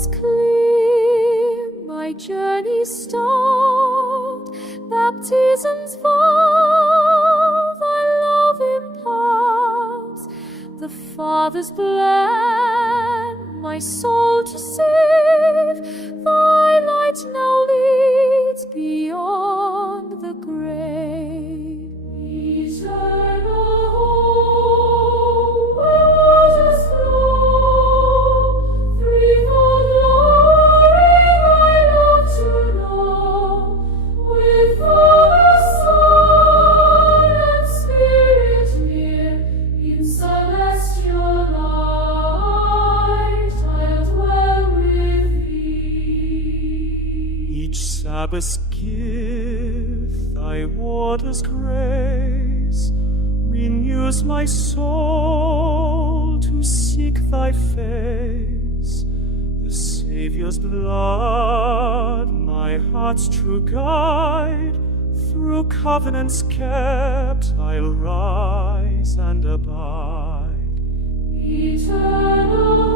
is clear, my journey start. Baptism's vow thy love imparts. The Father's plan, my soul to save. Thy light now leads beyond the grave. Eternal home, where waters flow, threefold glory thy love to know. With Father, Son, and Spirit near, in celestial light I'll dwell with thee. Each Sabbath give thy waters grace, renews my soul to seek thy face. The Saviour's blood, my heart's true guide, through covenants kept I'll rise and abide. Eternal